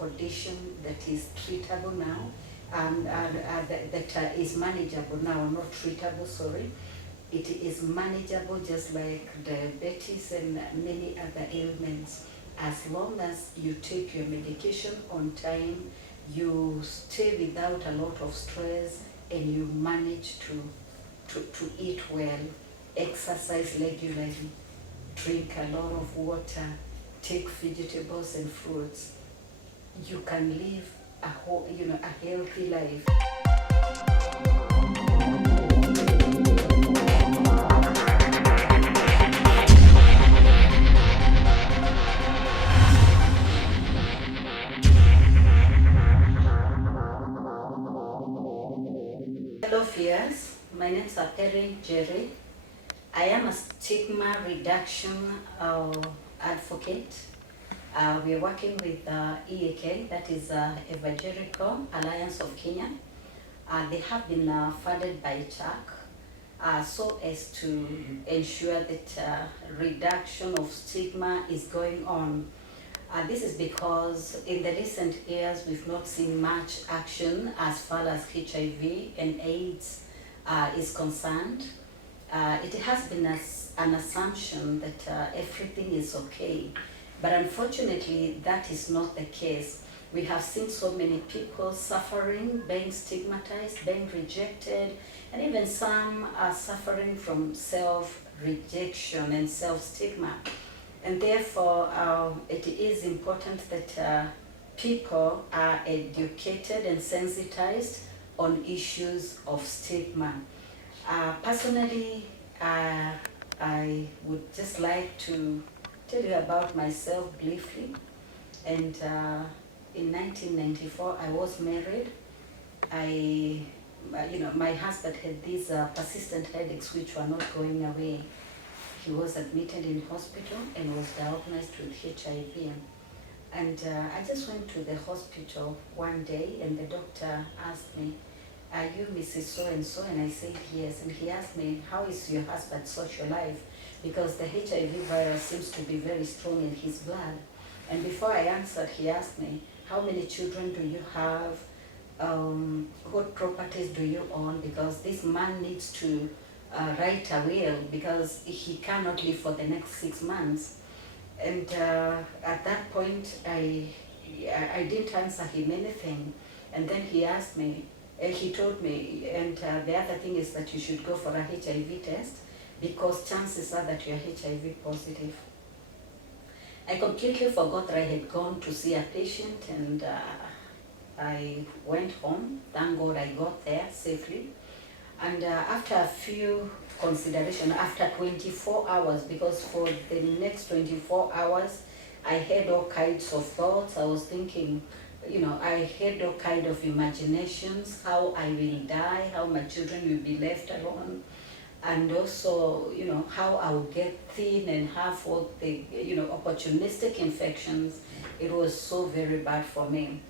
condition that is treatable now, that is manageable now, not treatable, sorry. It is manageable just like diabetes and many other ailments. As long as you take your medication on time, you stay without a lot of stress, and you manage to eat well, exercise regularly, drink a lot of water, take vegetables and fruits, you can live a healthy life. Hello viewers, my name is Aperi Jerry. I am a stigma reduction advocate. We are working with EAK, that is Evangelical Alliance of Kenya. They have been funded by CHAC so as to ensure that reduction of stigma is going on. This is because in the recent years we've not seen much action as far as HIV and AIDS is concerned. It has been an assumption that everything is okay, but unfortunately that is not the case. We have seen so many people suffering, being stigmatized, being rejected, and even some are suffering from self-rejection and self-stigma. And therefore, it is important that people are educated and sensitized on issues of stigma. Personally, I would just like to tell you about myself briefly. And in 1994, I was married. My husband had these persistent headaches which were not going away. He was admitted in hospital and was diagnosed with HIV. And I just went to the hospital one day, and the doctor asked me, "Are you Mrs. So-and-so?" And I said, "Yes." And he asked me, "How is your husband's social life?" Because the HIV virus seems to be very strong in his blood. And before I answered, he asked me, "How many children do you have? What properties do you own?" Because this man needs to write a will because he cannot live for the next 6 months. And at that point, I didn't answer him anything. And then he asked me, he told me, and the other thing is that you should go for a HIV test because chances are that you're HIV positive. I completely forgot that I had gone to see a patient, and I went home. Thank God I got there safely. And after a few consideration, after 24 hours, because for the next 24 hours, I had all kinds of thoughts. I was thinking, I had all kind of imaginations, how I will die, how my children will be left alone, and also, how I will get thin and have all the, opportunistic infections. It was so very bad for me.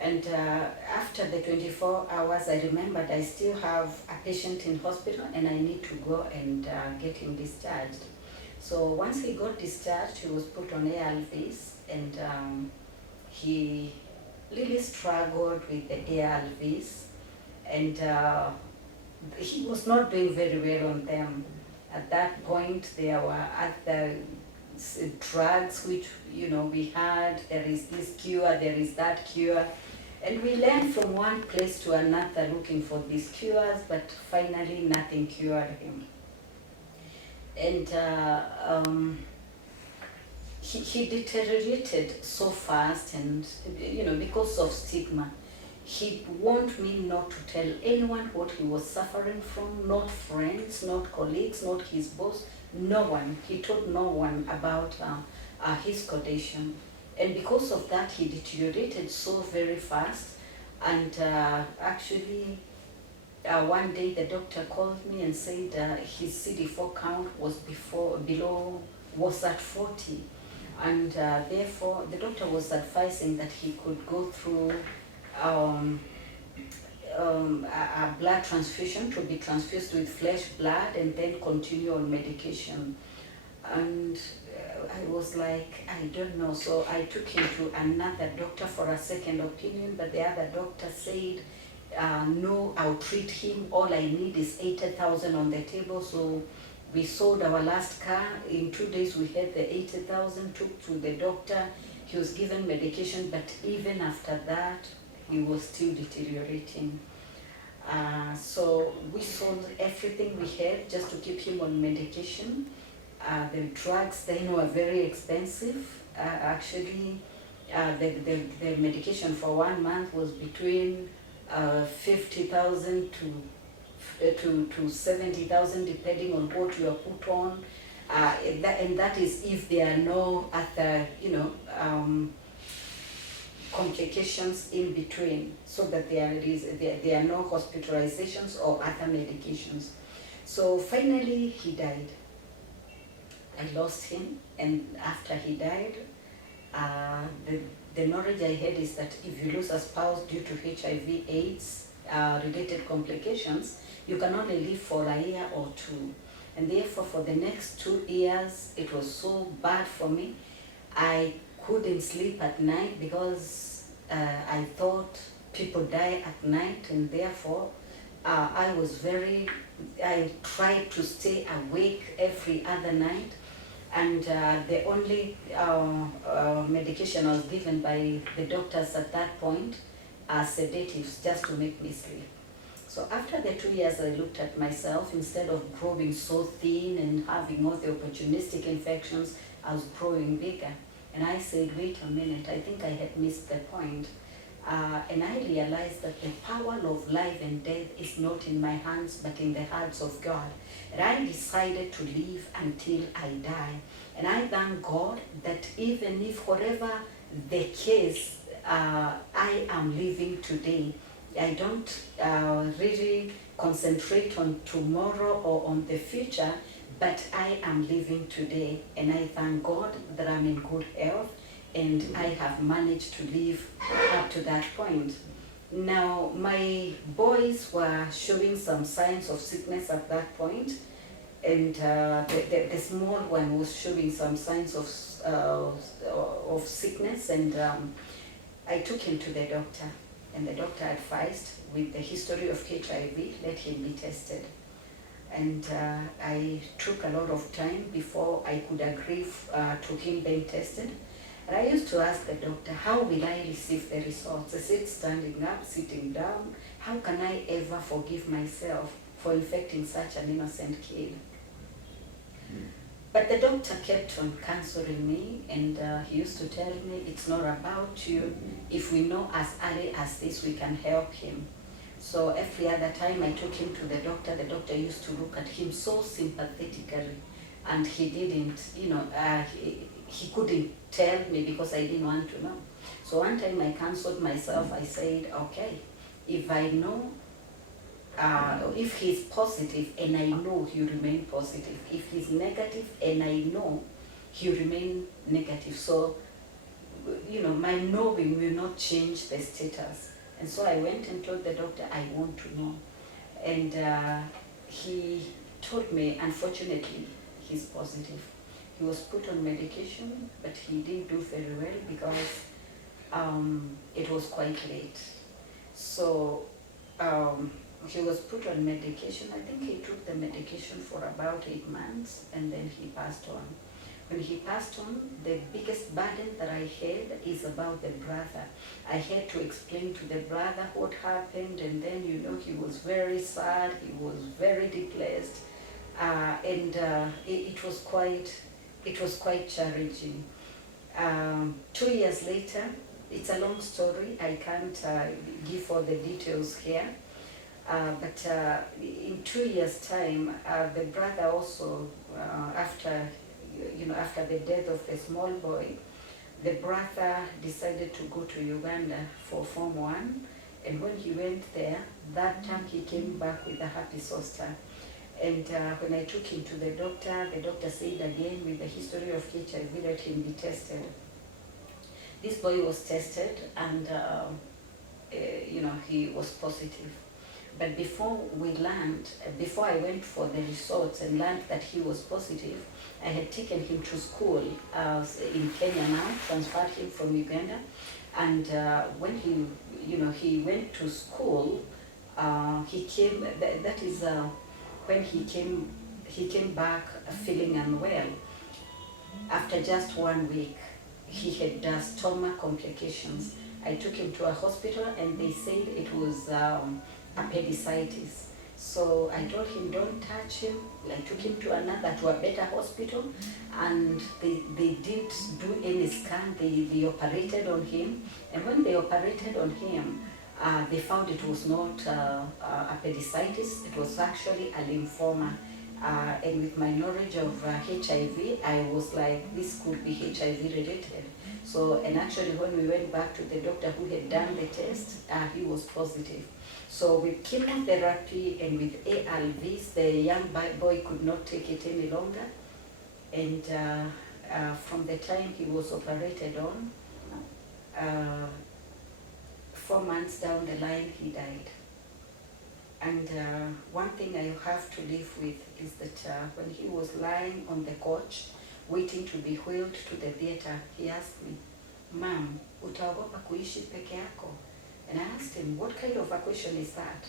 And after the 24 hours, I remembered I still have a patient in hospital and I need to go and get him discharged. So once he got discharged, he was put on ARVs, and he really struggled with the ARVs, and he was not doing very well on them. At that point, there were other drugs which, we had. There is this cure, there is that cure. And we learned from one place to another looking for these cures, but finally nothing cured him. And he deteriorated so fast, and because of stigma. He warned me not to tell anyone what he was suffering from, not friends, not colleagues, not his boss, no one. He told no one about his condition. And because of that, he deteriorated so very fast. And actually, one day the doctor called me and said his CD4 count was was at 40. And therefore, the doctor was advising that he could go through a blood transfusion, to be transfused with fresh blood and then continue on medication. And I was like, I don't know. So I took him to another doctor for a second opinion, but the other doctor said, no, I'll treat him. All I need is 80,000 on the table. So we sold our last car. In 2 days, we had the 80,000, took to the doctor. He was given medication, but even after that, he was still deteriorating. So we sold everything we had just to keep him on medication. The drugs then were very expensive. Actually, the medication for 1 month was between 50,000 to 70,000, depending on what you are put on. And that is if there are no other, complications in between, so that there are no hospitalizations or other medications. So finally he died. I lost him, and after he died, the knowledge I had is that if you lose a spouse due to HIV/AIDS related complications, you can only live for a year or two. And therefore, for the next 2 years, it was so bad for me. I couldn't sleep at night because I thought people die at night, and therefore I tried to stay awake every other night. And the only medication I was given by the doctors at that point are sedatives, just to make me sleep. So after the 2 years, I looked at myself. Instead of growing so thin and having all the opportunistic infections, I was growing bigger. And I said, wait a minute, I think I had missed the point. And I realized that the power of life and death is not in my hands, but in the hands of God. And I decided to live until I die. And I thank God that even if whatever the case, I am living today, I don't really concentrate on tomorrow or on the future, but I am living today. And I thank God that I'm in good health, and I have managed to live up to that point. Now, my boys were showing some signs of sickness at that point, and the small one was showing some signs of sickness, and I took him to the doctor, and the doctor advised, with the history of HIV, let him be tested. And I took a lot of time before I could agree to him being tested. And I used to ask the doctor, how will I receive the results? I said, standing up, sitting down, how can I ever forgive myself for infecting such an innocent kid? But the doctor kept on counseling me, and he used to tell me, it's not about you. If we know as early as this, we can help him. So every other time I took him to the doctor used to look at him so sympathetically, and he didn't, he couldn't tell me because I didn't want to know. So one time I counseled myself. I said, okay, if I know, if he's positive and I know he'll remain positive, if he's negative and I know he'll remain negative, so my knowing will not change the status. And so I went and told the doctor, I want to know. And he told me, unfortunately, he's positive. He was put on medication, but he didn't do very well because it was quite late. So he was put on medication. I think he took the medication for about 8 months, and then he passed on. When he passed on, the biggest burden that I had is about the brother. I had to explain to the brother what happened, and then he was very sad, he was very depressed, and it was quite challenging. 2 years later, it's a long story. I can't give all the details here. But in 2 years' time, the brother also, after the death of the small boy, the brother decided to go to Uganda for Form 1. And when he went there, that time he came back with a herpes zoster. And when I took him to the doctor said again, with the history of HIV, let him be tested. This boy was tested, and he was positive. But before I went for the results and learned that he was positive, I had taken him to school in Kenya now, transferred him from Uganda. And when he went to school, he came, that is when he came back feeling unwell. After just 1 week, he had stomach complications. I took him to a hospital and they said it was appendicitis. So I told him, don't touch him. I took him to a better hospital, and they didn't do any scan. They operated on him, and when they operated on him, they found it was not appendicitis. It was actually a lymphoma. And with my knowledge of HIV, I was like, this could be HIV related. So, and actually when we went back to the doctor who had done the test, he was positive. So with chemotherapy and with ARVs, the young boy could not take it any longer. And from the time he was operated on, 4 months down the line, he died. And one thing I have to live with is that when he was lying on the couch, waiting to be wheeled to the theater, he asked me, Mom, utaogopa kuishi peke yako? And I asked him, what kind of a question is that?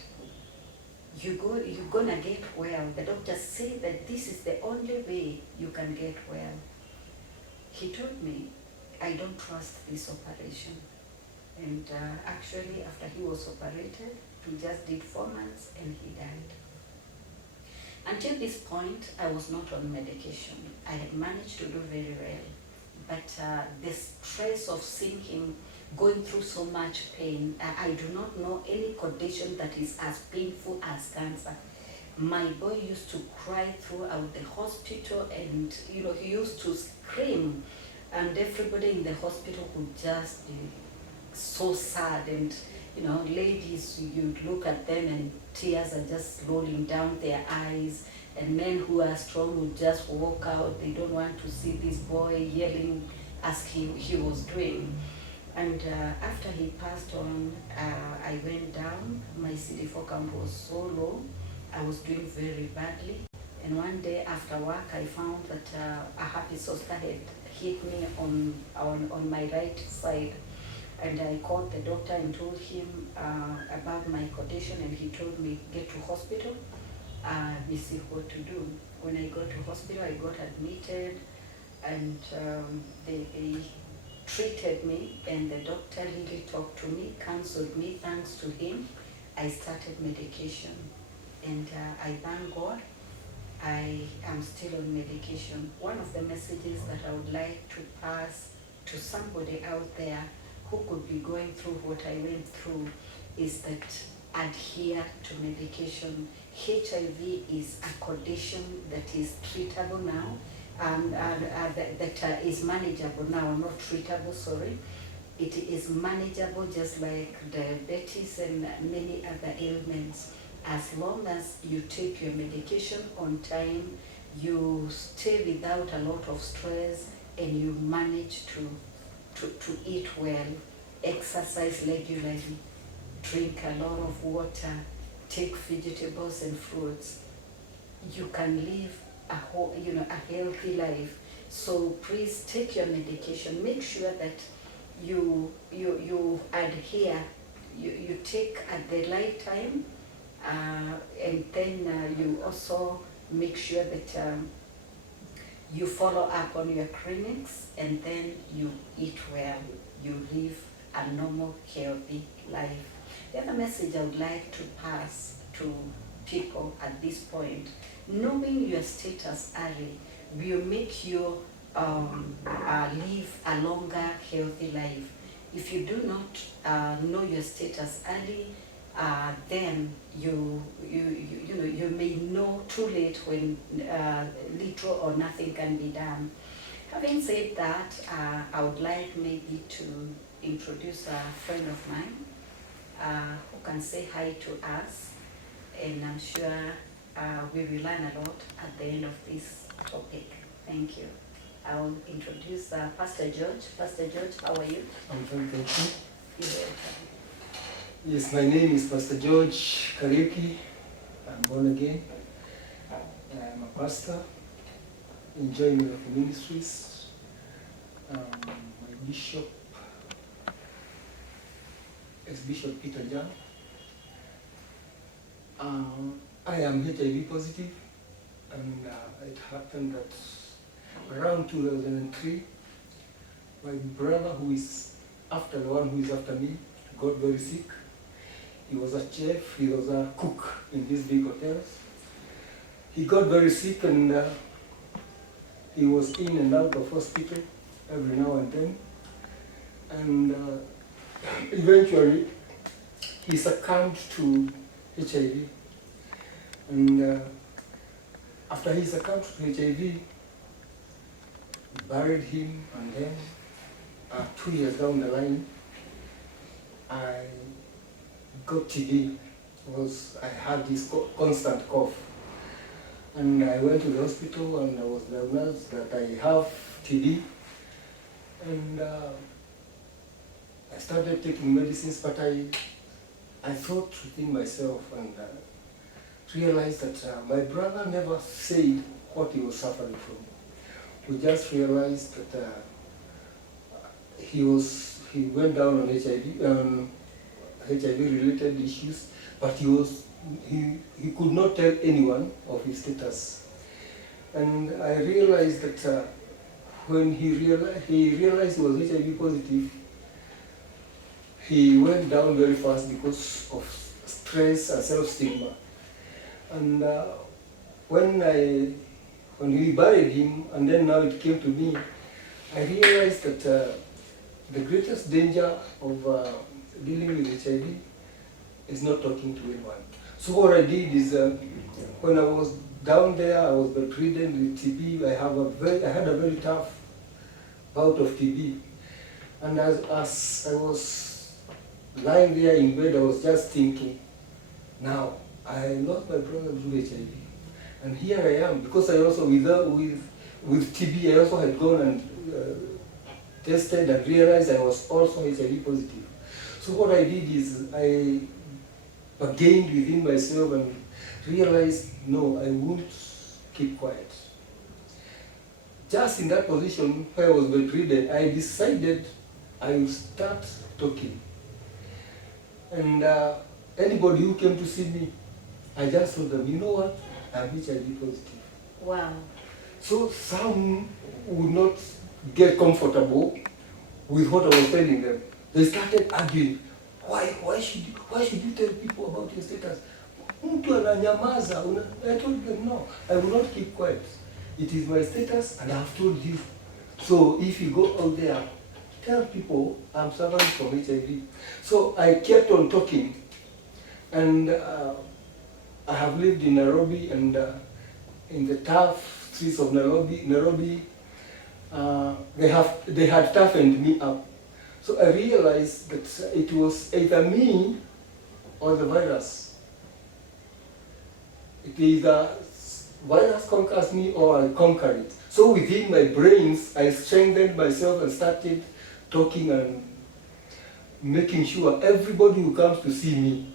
You're gonna get well. The doctors say that this is the only way you can get well. He told me, I don't trust this operation. And actually, after he was operated, we just did 4 months and he died. Until this point, I was not on medication. I had managed to do very well. But the stress of seeing him going through so much pain, I do not know any condition that is as painful as cancer. My boy used to cry throughout the hospital, and he used to scream, and everybody in the hospital would just be so sad. And ladies, you'd look at them and tears are just rolling down their eyes, and men who are strong would just walk out. They don't want to see this boy yelling as he was doing. And after he passed on, I went down. My CD4 count was so low. I was doing very badly. And one day after work, I found that a happy zoster had hit me on my right side. And I called the doctor and told him about my condition, and he told me, get to hospital, we see what to do. When I got to hospital, I got admitted, and they treated me, and the doctor really talked to me, counseled me. Thanks to him, I started medication. And I thank God, I am still on medication. One of the messages that I would like to pass to somebody out there who could be going through what I went through is that adhere to medication. HIV is a condition that is treatable now, that is manageable now, not treatable, sorry. It is manageable just like diabetes and many other ailments. As long as you take your medication on time, you stay without a lot of stress, and you manage to eat well, exercise regularly, drink a lot of water, take vegetables and fruits, you can live a healthy life. So please take your medication. Make sure that you adhere, you take at the right time, and then you also make sure that you follow up on your clinics, and then you eat well, you live a normal, healthy life. The other message I would like to pass to people at this point, knowing your status early will make you live a longer, healthy life. If you do not know your status early, then you may know too late when little or nothing can be done. Having said that, I would like maybe to introduce a friend of mine who can say hi to us, and I'm sure we will learn a lot at the end of this topic. Thank you. I will introduce Pastor George. Pastor George, how are you? I'm very good. You're welcome. Yes, my name is Pastor George Kariuki. I'm born again. I'm a pastor, enjoying the ministries. My bishop is Bishop Peter Jan. I am HIV positive, and it happened that around 2003, my brother, who is after the one who is after me, got very sick. He was a chef, he was a cook in these big hotels. He got very sick, and he was in and out of hospital every now and then. And eventually, he succumbed to HIV. And after he succumbed to HIV, we buried him, and then 2 years down the line, I got TB. I had this constant cough. And I went to the hospital, and I was diagnosed that I have TB. And I started taking medicines, but I thought within myself and realized that my brother never said what he was suffering from. We just realized that he went down on HIV-related issues, but he could not tell anyone of his status. And I realized that when he realized he was HIV positive, he went down very fast because of stress and self-stigma. And when we buried him, and then now it came to me, I realized that the greatest danger of dealing with HIV is not talking to anyone. So what I did is, when I was down there, I was bedridden with TB. I had a very tough bout of TB. And as I was lying there in bed, I was just thinking, now, I lost my brother to HIV. And here I am, because I also, with TB, I also had gone and tested and realized I was also HIV positive. So what I did is, I bargained within myself and realized, no, I won't keep quiet. Just in that position where I was bedridden, I decided I would start talking. And anybody who came to see me, I just told them, you know what, I'm HIV positive. Wow. So some would not get comfortable with what I was telling them. They started arguing. Why should you tell people about your status? Mtu ananyamaza. I told them, no, I will not keep quiet. It is my status, and I have told you. So if you go out there, tell people I'm suffering from HIV. So I kept on talking, and I have lived in Nairobi, and in the tough streets of Nairobi, they had toughened me up. So I realized that it was either me or the virus. It either virus conquers me or I conquer it. So within my brains, I strengthened myself and started talking and making sure everybody who comes to see me,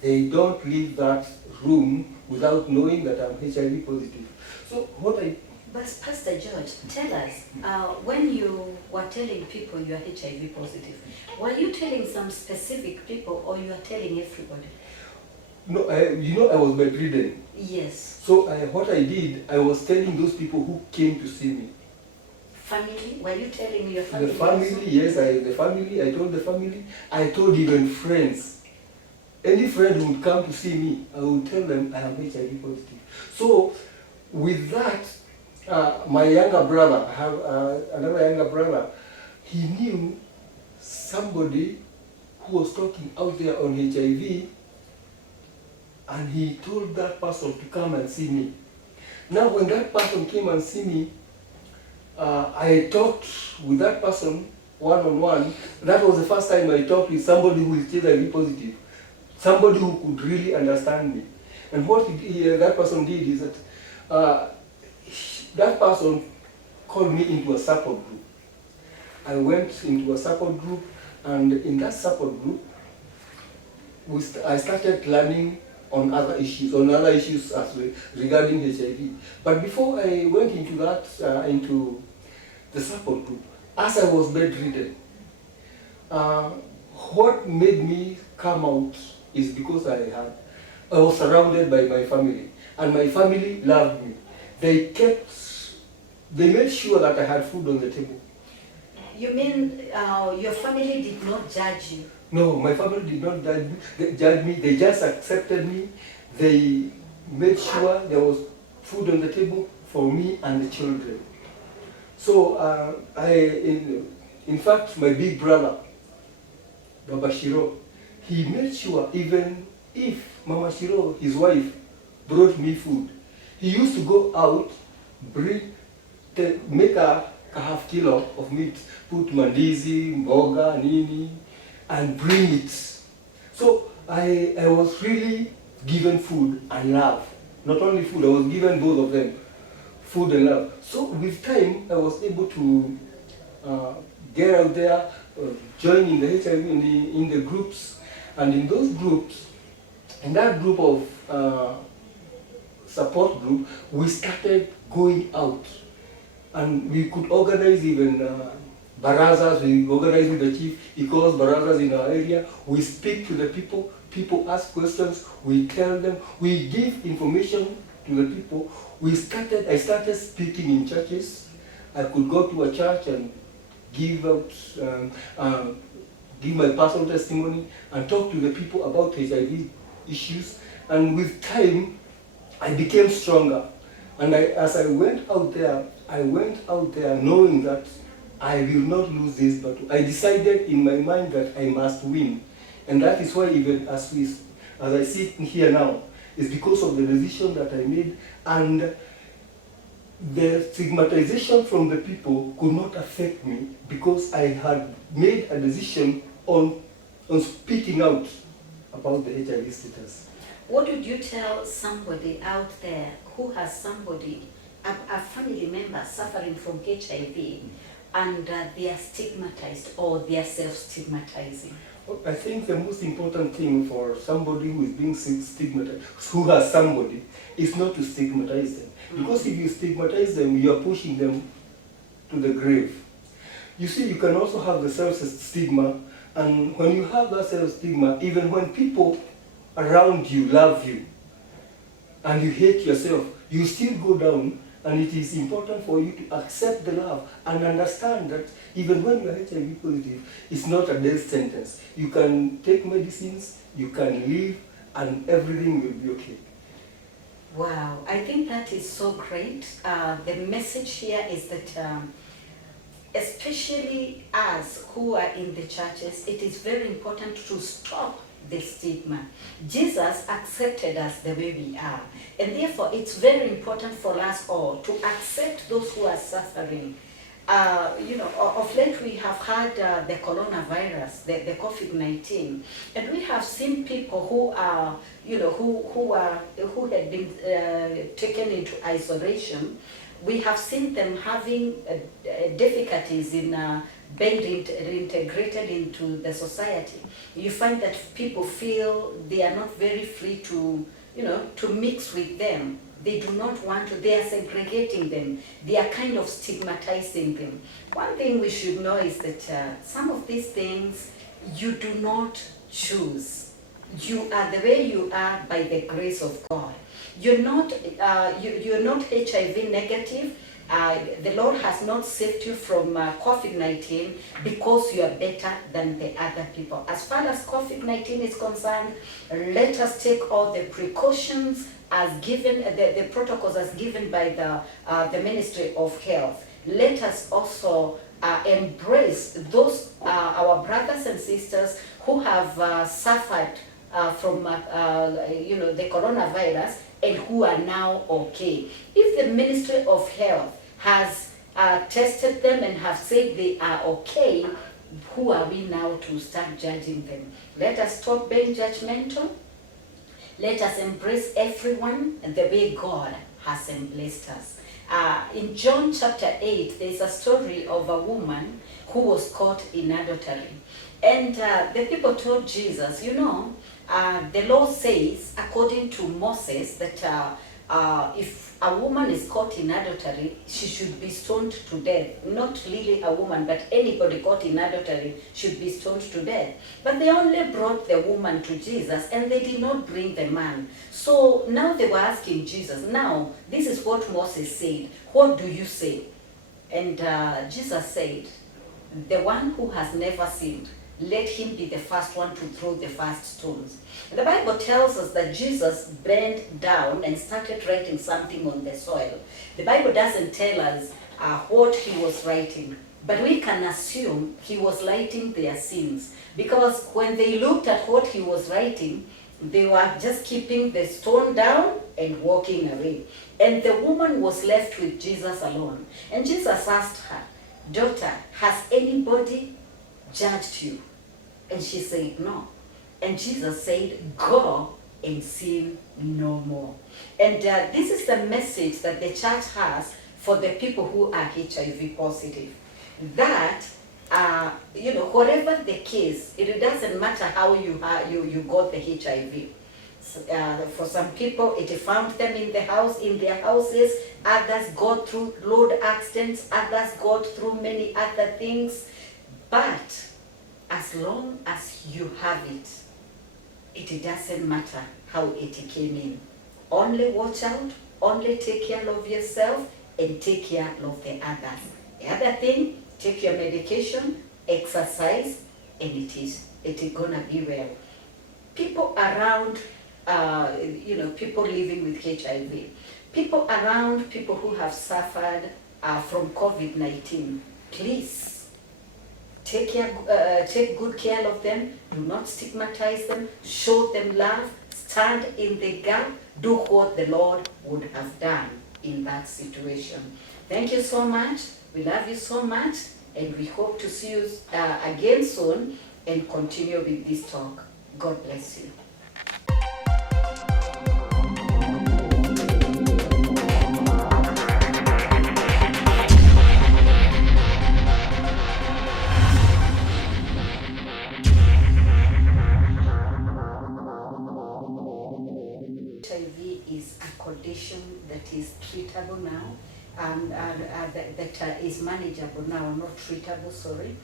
they don't leave that room without knowing that I'm HIV positive. So what But Pastor George, tell us, when you were telling people you are HIV positive, were you telling some specific people or you are telling everybody? No, I was bedridden. Yes. So what I did, I was telling those people who came to see me. Family? Were you telling your family? The family, also? yes, I told the family. I told even friends. Any friend who would come to see me, I would tell them I am HIV positive. So with that, my younger brother, I have another younger brother, he knew somebody who was talking out there on HIV, and he told that person to come and see me. Now when that person came and see me, I talked with that person one-on-one. That was the first time I talked with somebody who is HIV positive, somebody who could really understand me. And what that person did is that that person called me into a support group. I went into a support group, and in that support group, I started learning on other issues regarding HIV. But before I went into that, into the support group, as I was bedridden, what made me come out is because I was surrounded by my family, and my family loved me. They made sure that I had food on the table. You mean your family did not judge you? No, my family did not judge me. They just accepted me. They made sure there was food on the table for me and the children. So in fact, my big brother, Baba Shiro, he made sure even if Mama Shiro, his wife, brought me food, he used to go out, make a half kilo of meat, put mandizi, mboga, nini, and bring it. So I was really given food and love. Not only food, I was given both of them, food and love. So with time, I was able to get out there, join in the HIV, in the groups, and in those groups, in that group of support group, we started going out, and we could organize even barazas. We organize with the chief. He calls barazas in our area. We speak to the people. People ask questions. We tell them. We give information to the people. I started speaking in churches. I could go to a church and give my personal testimony and talk to the people about HIV issues. And with time, I became stronger. And as I went out there knowing that I will not lose this battle. I decided in my mind that I must win. And that is why even as I sit here now, it's because of the decision that I made, and the stigmatization from the people could not affect me because I had made a decision on speaking out about the HIV status. What would you tell somebody out there who has a family member suffering from HIV, and they are stigmatized or they are self-stigmatizing? I think the most important thing for somebody who is being stigmatized, who has somebody, is not to stigmatize them. Because if you stigmatize them, you are pushing them to the grave. You see, you can also have the self-stigma, and when you have that self-stigma, even when people around you love you, and you hate yourself, you still go down. And it is important for you to accept the love and understand that even when you are HIV positive, it's not a death sentence. You can take medicines, you can live, and everything will be okay. Wow, I think that is so great. The message here is that especially us who are in the churches, it is very important to stop the stigma. Jesus accepted us the way we are, and therefore it's very important for us all to accept those who are suffering. Of late we have had the coronavirus, the COVID-19, and we have seen people who are, who had been taken into isolation. We have seen them having difficulties in being reintegrated into the society. You find that people feel they are not very free to mix with them. They do not want to, they are segregating them. They are kind of stigmatizing them. One thing we should know is that some of these things you do not choose. You are the way you are by the grace of God. You're not HIV negative. The Lord has not saved you from COVID-19 because you are better than the other people. As far as COVID-19 is concerned, let us take all the precautions as given, the protocols as given by the Ministry of Health. Let us also embrace those our brothers and sisters who have suffered from the coronavirus and who are now okay. If the Ministry of Health has tested them and have said they are okay, who are we now to start judging them? Let us stop being judgmental. Let us embrace everyone the way God has embraced us. In John chapter 8, there's a story of a woman who was caught in adultery. And the people told Jesus, the law says, according to Moses, that if a woman is caught in adultery, she should be stoned to death. Not really a woman, but anybody caught in adultery should be stoned to death. But they only brought the woman to Jesus, and they did not bring the man. So now they were asking Jesus, now, this is what Moses said. What do you say? And Jesus said, the one who has never sinned, let him be the first one to throw the first stones. And the Bible tells us that Jesus bent down and started writing something on the soil. The Bible doesn't tell us what he was writing, but we can assume he was writing their sins, because when they looked at what he was writing, they were just keeping the stone down and walking away. And the woman was left with Jesus alone. And Jesus asked her, daughter, has anybody judged you? And she said, no. And Jesus said, go and sin no more. And this is the message that the church has for the people who are HIV positive. That, whatever the case, it doesn't matter how you got the HIV. For some people, it found them in their houses. Others got through road accidents. Others got through many other things. But as long as you have it, it doesn't matter how it came in. Only watch out, only take care of yourself, and take care of the others. The other thing, take your medication, exercise, and it is gonna be well. People around, people living with HIV, people around people who have suffered from COVID-19, please take good care of them. Do not stigmatize them. Show them love. Stand in the gap. Do what the Lord would have done in that situation. Thank you so much. We love you so much, and we hope to see you again soon and continue with this talk. God bless you. HIV is a condition that is treatable now, and that is manageable now, not treatable, sorry.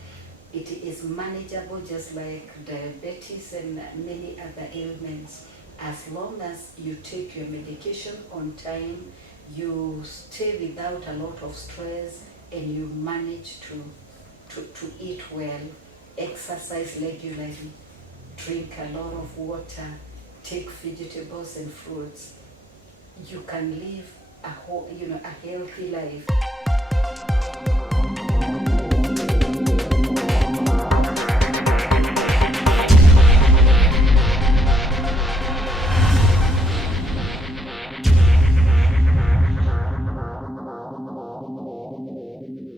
It is manageable just like diabetes and many other ailments. As long as you take your medication on time, you stay without a lot of stress, and you manage to eat well, exercise regularly, drink a lot of water, take vegetables and fruits, you can live a healthy life.